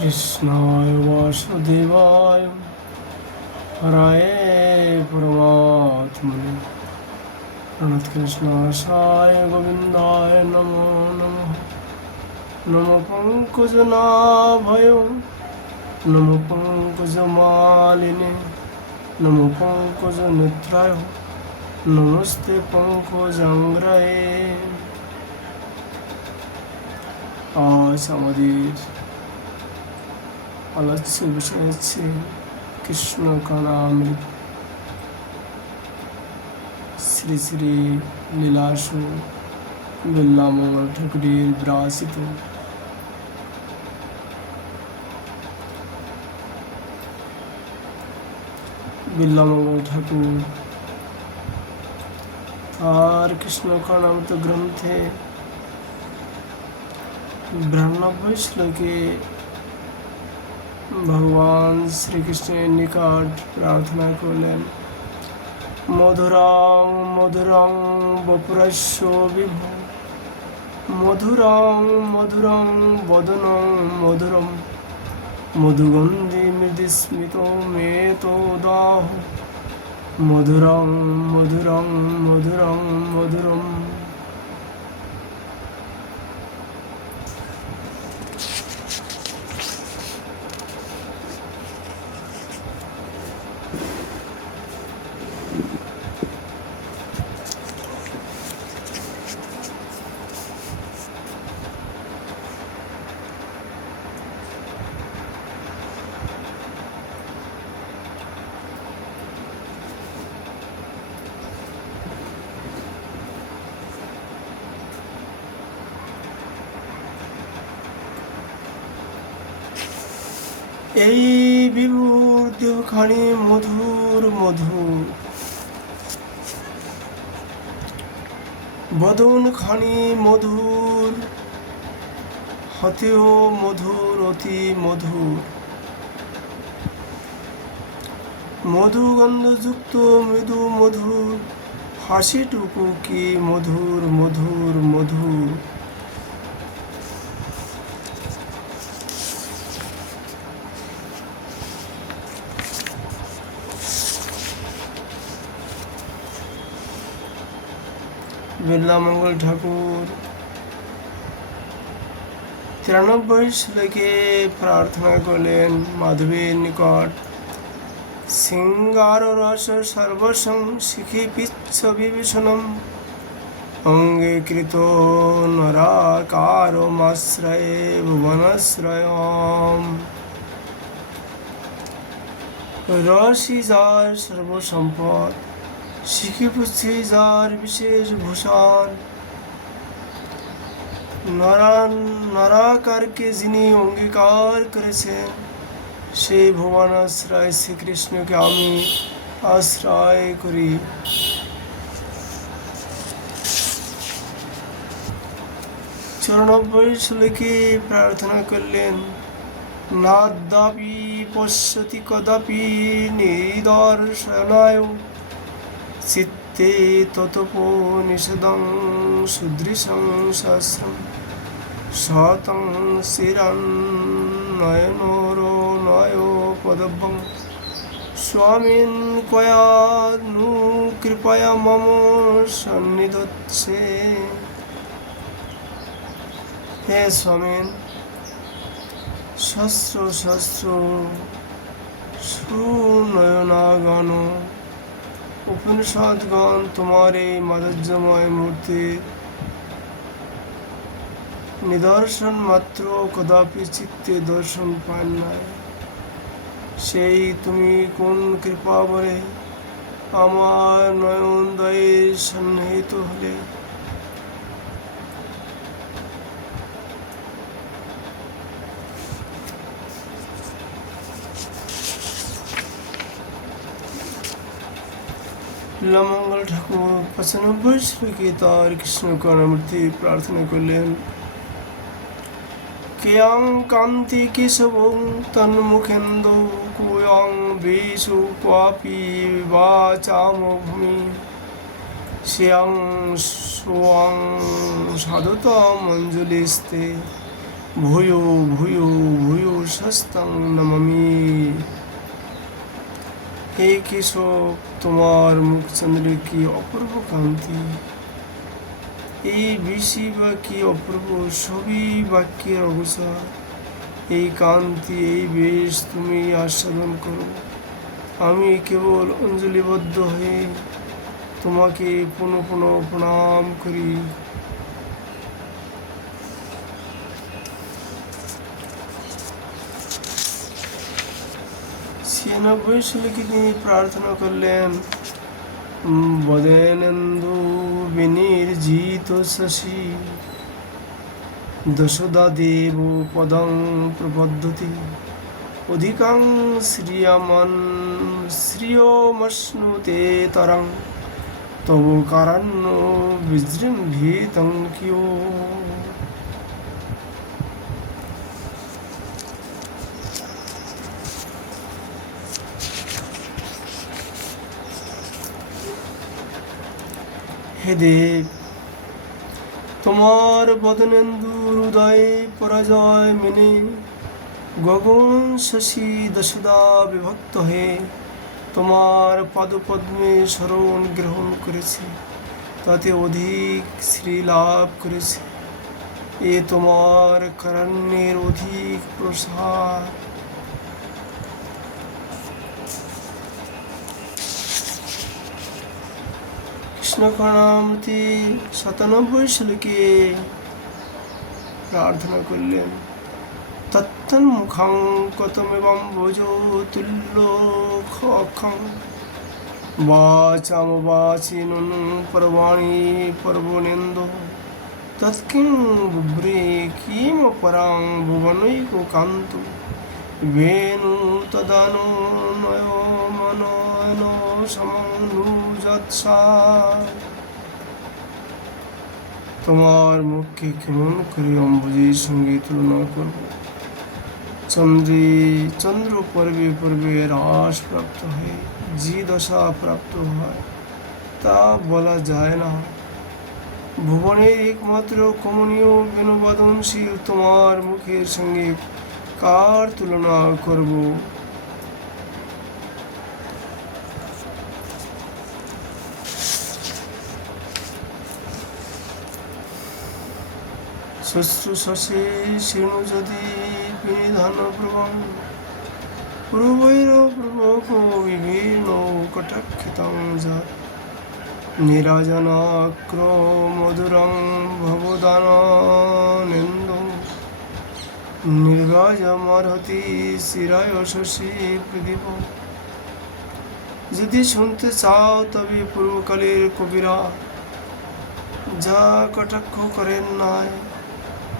कृष्णाय वासुदेवाय हराय परमात्मने प्रणत कृष्णाय गोविंदाय नमो नमः। नमो पंकजनाभय नमो पंकजमालिने नमो पंकजनेत्राय नमस्ते पंकजांग्रये। আজ আমাদের আলোচ্য বিষয় হচ্ছে কৃষ্ণ কানামৃত শ্রী শ্রী লীলাসু বিল্লামঙ্গল ঠাকুরের বিরাজিত বিল্লামঙ্গল ঠাকুর তার কৃষ্ণ কানামৃত গ্রন্থে 92 শ্লোকে ভগবান শ্রীকৃষ্ণের নিকট প্রার্থনা করলেন, মধুরং মধুরং বপুরস্য বিভো মধুরং মধুরং বদনং মধুরম মধুগন্ধি মৃদুস্মিত মেতো দাহ মধুরং মধুরং মধুরং মধুরম। এই বিভুর দেহখানি মধুর মধুর, বদন খানি মধুর, হতেও মধুর অতি মধুর, মধুগন্ধযুক্ত মৃদু মধুর, হাসিটুকু কি মধুর মধুর মধুর। বিল্লামঙ্গল ঠাকুর 93 শ্লোকে প্রার্থনা করলেন মাধবীর নিকট, সিঙ্গার রস সর্বসং শিখি পিচ্ছ বিভীষণম অঙ্গীকৃত নরাকারমাশ্রয়ে ভুবনাশ্রয়ম। রসই যার সর্বসম্পদ, শিখি পুচ্ছি যার বিশেষ ভূষণ, নরাকারকে যিনি অঙ্গীকার করেছেন সেই ভুবনাশ্রয় শ্রীকৃষ্ণকে আমি আশ্রয় করি। 94 শ্লোকে প্রার্থনা করলেন, নাদ্যাপি পশ্যতি কদাপি নিদর্শনায় চিত্তে ততপো নিষদং সুদৃশং সহস্রম শতং শিরান্নয়নোরো নয় পদব্বং স্বামীন কয়ানু কৃপয়া মম সন্নিধত্সে। হে স্বামীন, সহস্র সহস্র সুনয়নাগণ উপনিষদগণ তোমার এই মাধুর্যময় মূর্তির নিদর্শন মাত্র কদাপি চিত্তে দর্শন পান নাই। সেই তুমি কোন কৃপা বলে আমার নয়নদয়ে সন্নিহিত হলে। বিল্লামঙ্গল ঠাকুর 95 শ্লোকে তার কৃষ্ণ কানামূর্তি প্রার্থনা করলেন, কেয়ং কান্তি কেশবং তন্মুখেন্দো কোয়ং বেশু ক্বাপি বাচাম ভূমি শ্রিয়ং সোয়ং সাধুতম অঞ্জলিস্তে ভূয়ো ভূয়ো ভূয়ো সস্তং নমামি। হে কেশব, তোমার মুখচন্দ্রে কি অপূর্ব কান্তি, এই বিষি বা কি অপূর্ব, সবই বাক্যের অগোচর। এই কান্তি, এই বেশ তুমি আস্বাদন করো। আমি কেবল অঞ্জলিবদ্ধ হয়ে তোমাকে পুনঃ পুনঃ প্রণাম করি। 96 শ্লোকে তিনি প্রার্থনা করলেন, বদেনেন্দু বিনির্জিত শশী দশদা দেব পদং প্রপদ্যতে অধিকাং শ্রিয়মশ্নুতে তরং তব কারণ্য বিজৃম্ভিতং কিয়। হে দেব, তোমার বদনেন্দুর উদয়ে পরাজয় মেনে গগন শশী দশদা বিভক্ত হয়ে তোমার পাদপদ্মে শরণ গ্রহণ করেছে, তাতে অধিক শ্রী লাভ করেছে। এ তোমার কারণ্যের অধিক প্রসার। কৃষ্ণকর্ণামৃতি 97 শ্লোকে প্রার্থনা করলেন, তত্তন্মুখং কতমেবং ভোজো তুল্যখং বাচামবাচিনুন পর্বাণি পর্বণেন্দো তৎকিং বুভ্রে কিমপরাং ভুবনৈককান্ত বেণু তদানু নয়ন সমনুজৎসা। তোমার মুখকে কেমন করে অম্বুজের সঙ্গে তুলনা করব? চন্দ্র পর্বে পর্বে হ্রাস প্রাপ্ত হয়ে যে দশা প্রাপ্ত হয় তা বলা যায় না। ভুবনের একমাত্র কমনীয় বেণুবাদনশীল তোমার মুখের সঙ্গে কার তুলনা করব? শুশ্রূষে শৃণু যদি বিনিধান প্রবণ পূর্বৈর প্রভোগ বিভিন্ন কটাক্ষিতং যৎ নিরাজনাক্র মধুরং ভবদানেন্দু নির্গাজমারহতি শিরায় শশী প্রদীপ। যদি শুনতে চাও তবে পূর্বকালের কবিরা যা কটাক্ষ করেন নাই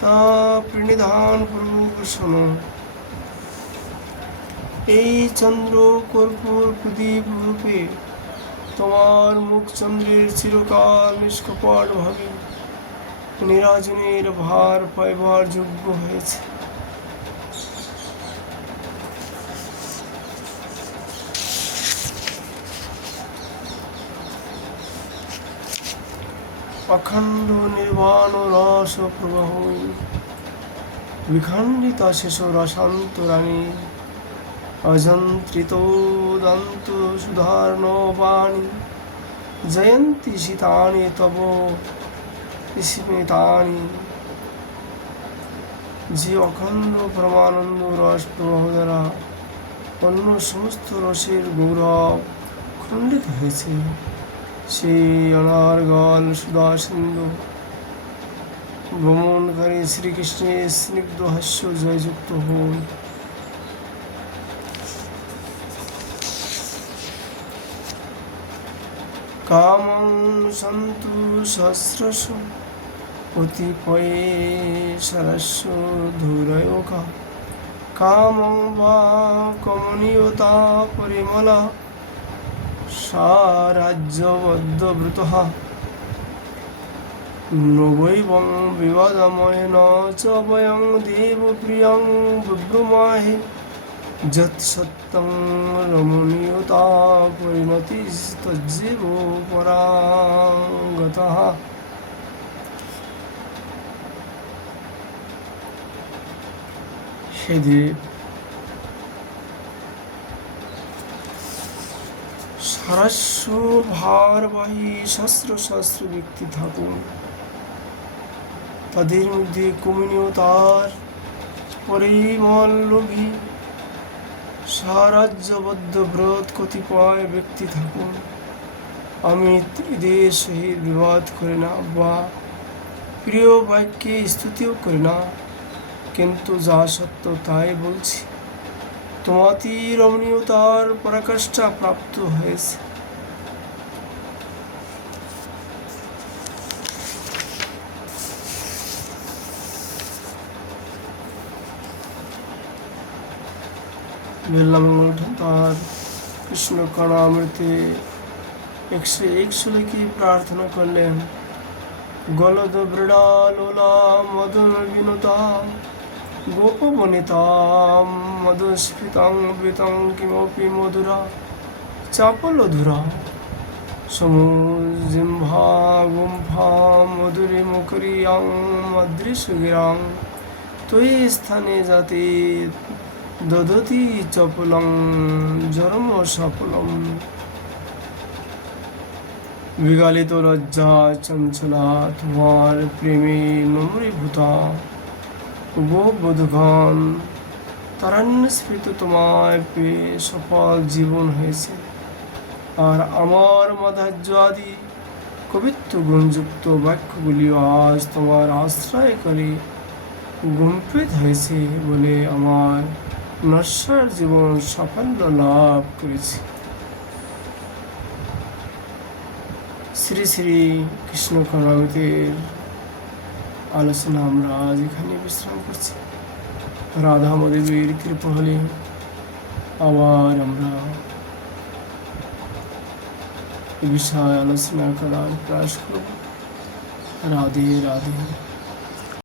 তা প্রণিধান পূর্বক শোনো। এই চন্দ্র কর্পূর প্রদীপ রূপে তোমার মুখ চন্দ্রের চিরকাল নিষ্কপট ভাবে নিরাজনের ভার পাইবার যোগ্য হয়েছে। অখণ্ড নির্বাণ রস প্রবাহ বিখণ্ডিতা শেষ রসান্ত রানী অযন্ত্রিত দন্ত সুধার্ণ বাণী জয়ন্তী শীতানি তব স্মিতানি। যে অখণ্ড পরমানন্দ রস প্রবাহ দ্বারা অন্য সমস্ত রসের গৌরব খণ্ডিত হয়েছে, সেই অনার্গল সুধা সিন্ধু ভ্রমণকারী শ্রীকৃষ্ণের স্নিগ্ধ হাস্য জয়যুক্ত হন। কামং সন্তু সহস্রশ কতিপয়ে সরস্য ধূরয়োকা কামং বা কমনীয়তা পরিমলা সারাজ্যবদ্ধব্রতঃ নবৈবং বিবাদময়েন চ বয়ং দেবপ্রিয়ং বিব্রমাহে যৎসত্যং রমণীয়তা পরিণতিস্তজ্জীব পরাঙ্গতঃ। হে দেব, সারাস্য ভারবাহী শাস্ত্র শাস্ত্র ব্যক্তি থাকুন, তাদের মধ্যে কমনীয় তার পরিমল লোভী সারাজ্যবদ্ধ ব্রত কতিপয় ব্যক্তি থাকুন। আমি এদের সহিত বিবাদ করি না বা প্রিয় বাক্যে স্তুতিও করি না, কিন্তু যা সত্য তাই বলছি। তোমাতি রমণীয়তার পরাকাষ্ঠা প্রাপ্ত হয়েছে। বেল্লামঙ্গল ঠাকুর কৃষ্ণ কণামৃতে 101 কি প্রার্থনা করলেন। গলদ বৃড়ালোলা মদন বিনুতা গোপবনিতাম মধুস্ফীতাং বৃতাং কিমপি মধুরা চাপলধুরা সমুজিম্ভা গুম্ফা মধুরি মুখরিয়াং মদৃশুগিরাং তৈ স্থানে জাতি দদতি চপলং জরম সফলম। বিগালিত লজ্জা চঞ্চলা তোমার প্রেমে নম্রীভূতা গোবধূগণ তারান্বিত তোমায় পেয়ে সফল জীবন হয়েছে। আর আমার মাধুর্য আদি কবিত্ব গুণযুক্ত বাক্যগুলিও আজ তোমার আশ্রয় করে গুম্ফিত হয়েছে বলে আমার নশ্বর জীবন সাফল্য লাভ করেছে। শ্রী শ্রী কৃষ্ণ কণামৃতের আলোচনা আমরা আজ এখানে বিশ্রাম করছি। রাধা দেবীর কৃপা হলে আবার আমরা এই বিষয়ে আলোচনা করার প্রয়াস করব। রাধে রাধে।